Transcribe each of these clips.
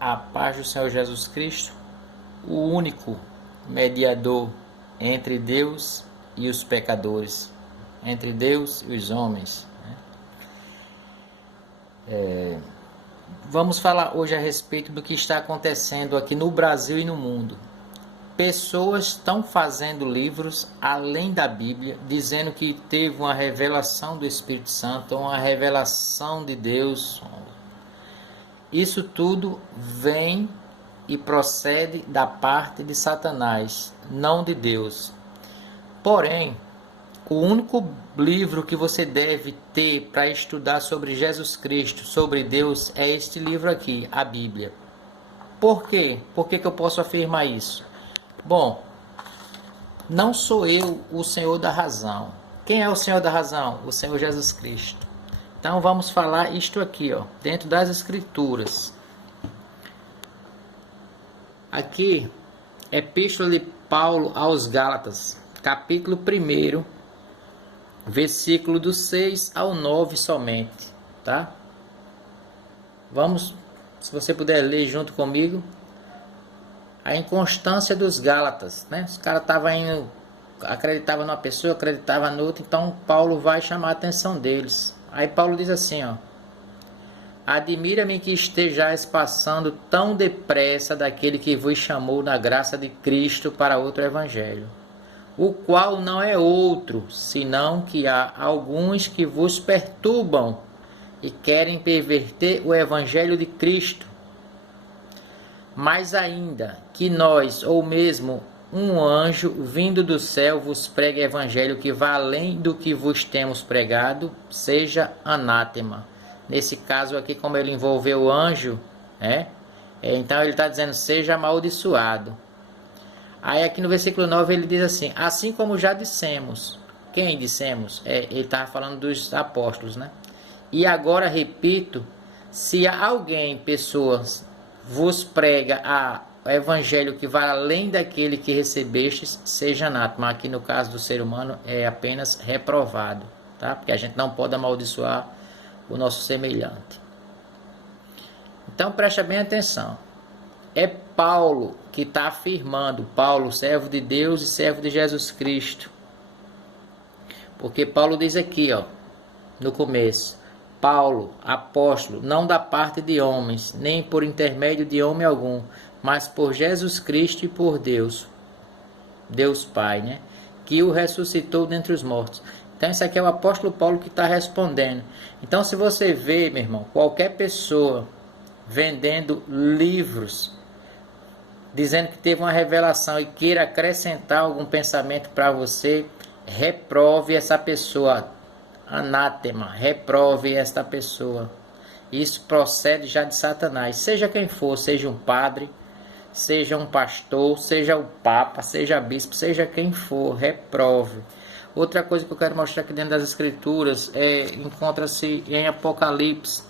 A paz do Senhor Jesus Cristo, o único mediador entre Deus e os pecadores, entre Deus e os homens. Vamos falar hoje a respeito do que está acontecendo aqui no Brasil e no mundo. Pessoas estão fazendo livros além da Bíblia, dizendo que teve uma revelação do Espírito Santo, uma revelação de Deus. Isso tudo vem e procede da parte de Satanás, não de Deus. Porém, o único livro que você deve ter para estudar sobre Jesus Cristo, sobre Deus, é este livro aqui, a Bíblia. Por quê? Por que eu posso afirmar isso? Bom, não sou eu o Senhor da razão. Quem é o Senhor da razão? O Senhor Jesus Cristo. Então vamos falar isto aqui, dentro das Escrituras. Aqui, Epístola de Paulo aos Gálatas, capítulo 1, versículo do 6 ao 9 somente, tá? Vamos, se você puder ler junto comigo. A inconstância dos Gálatas, né? Os caras estavam indo, acreditavam numa pessoa, acreditavam na outra, então Paulo vai chamar a atenção deles. Aí Paulo diz assim, admira-me que estejais passando tão depressa daquele que vos chamou na graça de Cristo para outro evangelho, o qual não é outro, senão que há alguns que vos perturbam e querem perverter o evangelho de Cristo. Mais ainda, que nós, ou mesmo um anjo vindo do céu vos pregue evangelho que vá além do que vos temos pregado, seja anátema. Nesse caso aqui, como ele envolveu o anjo, então ele está dizendo, seja amaldiçoado. Aí aqui no versículo 9 ele diz assim, assim como já dissemos. Quem dissemos? Ele estava falando dos apóstolos, né? E agora repito, se alguém, pessoas, vos prega o evangelho que vai além daquele que recebestes, seja anátema. Aqui no caso do ser humano é apenas reprovado, tá? Porque a gente não pode amaldiçoar o nosso semelhante. Então preste bem atenção. É Paulo que está afirmando, Paulo, servo de Deus e servo de Jesus Cristo. Porque Paulo diz aqui, no começo, Paulo, apóstolo, não da parte de homens, nem por intermédio de homem algum, mas por Jesus Cristo e por Deus, Deus Pai, né? Que o ressuscitou dentre os mortos. Então, esse aqui é o apóstolo Paulo que está respondendo. Então, se você vê, meu irmão, qualquer pessoa vendendo livros, dizendo que teve uma revelação e queira acrescentar algum pensamento para você, reprove essa pessoa. Anátema, reprove esta pessoa. Isso procede já de Satanás. Seja quem for, seja um padre, seja um pastor, seja o papa, seja bispo, seja quem for, reprove. Outra coisa que eu quero mostrar aqui dentro das Escrituras encontra-se em Apocalipse.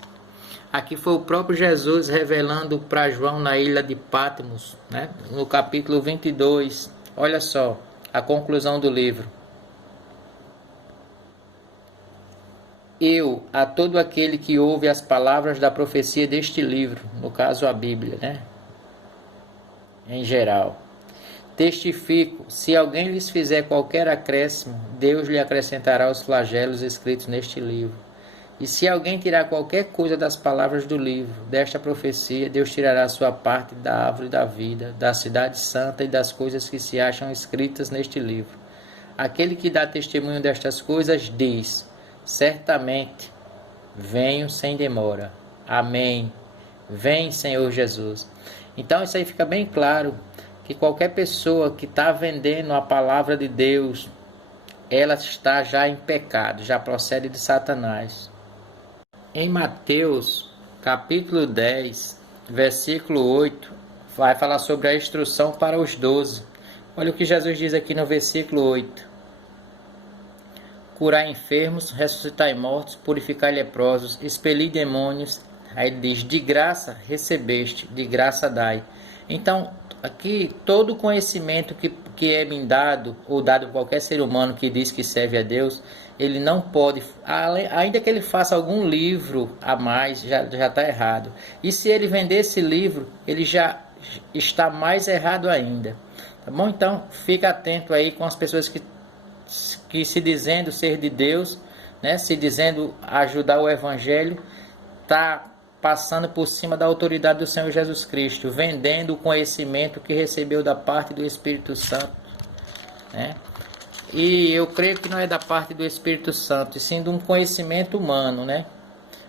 Aqui foi o próprio Jesus revelando para João na ilha de Patmos, né? No capítulo 22. Olha só a conclusão do livro. Eu, a todo aquele que ouve as palavras da profecia deste livro, no caso a Bíblia, né? Em geral, testifico, se alguém lhes fizer qualquer acréscimo, Deus lhe acrescentará os flagelos escritos neste livro. E se alguém tirar qualquer coisa das palavras do livro, desta profecia, Deus tirará a sua parte da árvore da vida, da cidade santa e das coisas que se acham escritas neste livro. Aquele que dá testemunho destas coisas diz, certamente, venho sem demora. Amém. Vem, Senhor Jesus. Então isso aí fica bem claro, que qualquer pessoa que está vendendo a palavra de Deus, ela está já em pecado, já procede de Satanás. Em Mateus, capítulo 10, versículo 8, vai falar sobre a instrução para os 12. Olha o que Jesus diz aqui no versículo 8. Curar enfermos, ressuscitar mortos, purificar leprosos, expelir demônios. Aí ele diz, de graça recebeste, de graça dai. Então, aqui, todo o conhecimento que é me dado, ou dado por qualquer ser humano que diz que serve a Deus, ele não pode, ainda que ele faça algum livro a mais, já está errado. E se ele vender esse livro, ele já está mais errado ainda. Tá bom? Então, fica atento aí com as pessoas que se dizendo ser de Deus, né, se dizendo ajudar o Evangelho, está passando por cima da autoridade do Senhor Jesus Cristo, vendendo o conhecimento que recebeu da parte do Espírito Santo, né? E eu creio que não é da parte do Espírito Santo, e sim de um conhecimento humano, né?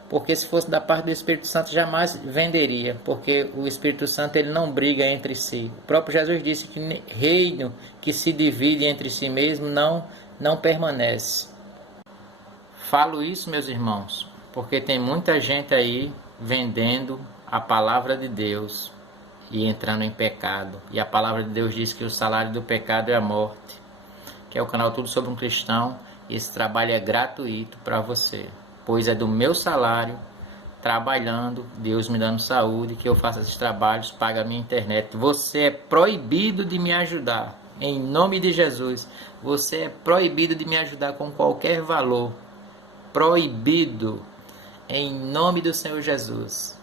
Porque se fosse da parte do Espírito Santo, jamais venderia, porque o Espírito Santo ele não briga entre si. O próprio Jesus disse que reino que se divide entre si mesmo não permanece. Falo isso, meus irmãos, porque tem muita gente aí vendendo a palavra de Deus e entrando em pecado. E a palavra de Deus diz que o salário do pecado é a morte. Que é o canal Tudo Sobre um Cristão. Esse trabalho é gratuito para você, pois é do meu salário, trabalhando, Deus me dando saúde, que eu faço esses trabalhos, paga a minha internet. Você é proibido de me ajudar, em nome de Jesus. Você é proibido de me ajudar com qualquer valor. Proibido, em nome do Senhor Jesus.